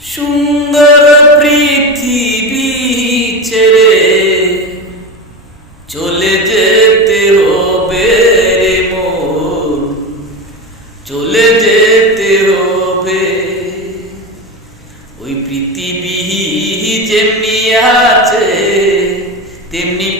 সুন্দর পৃথিবী ছেড়ে চলে যেতে হবে রে মোর, চলে যেতে হবে। ওই পৃথিবী যেমনি আছে তেমনি